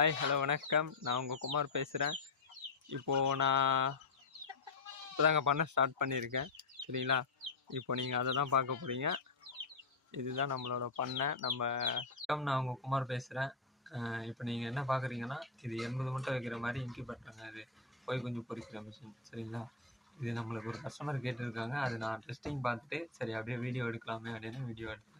Hi, hello, வணக்கம். நான் உங்கள் குமார் பேசுகிறேன். இப்போது நான் இப்போதாங்க பண்ண ஸ்டார்ட் பண்ணியிருக்கேன். சரிங்களா? இப்போ நீங்கள் அதை தான் பார்க்க போகிறீங்க. இதுதான் நம்மளோட பண்ணை. நான் உங்கள் குமார் பேசுகிறேன். இப்போ நீங்கள் என்ன பார்க்குறீங்கன்னா, இது 80 முட்டை வைக்கிற மாதிரி இன்குபேட்டருங்க. இது போய் கொஞ்சம் பொரிக்கிற மிஷின். சரிங்களா? இது நம்மளுக்கு ஒரு கஸ்டமர் கேட்டிருக்காங்க. அது நான் டெஸ்டிங் பார்த்துட்டு சரி அப்படியே வீடியோ எடுக்கலாமே அப்படின்னு வீடியோ எடுத்தேன்.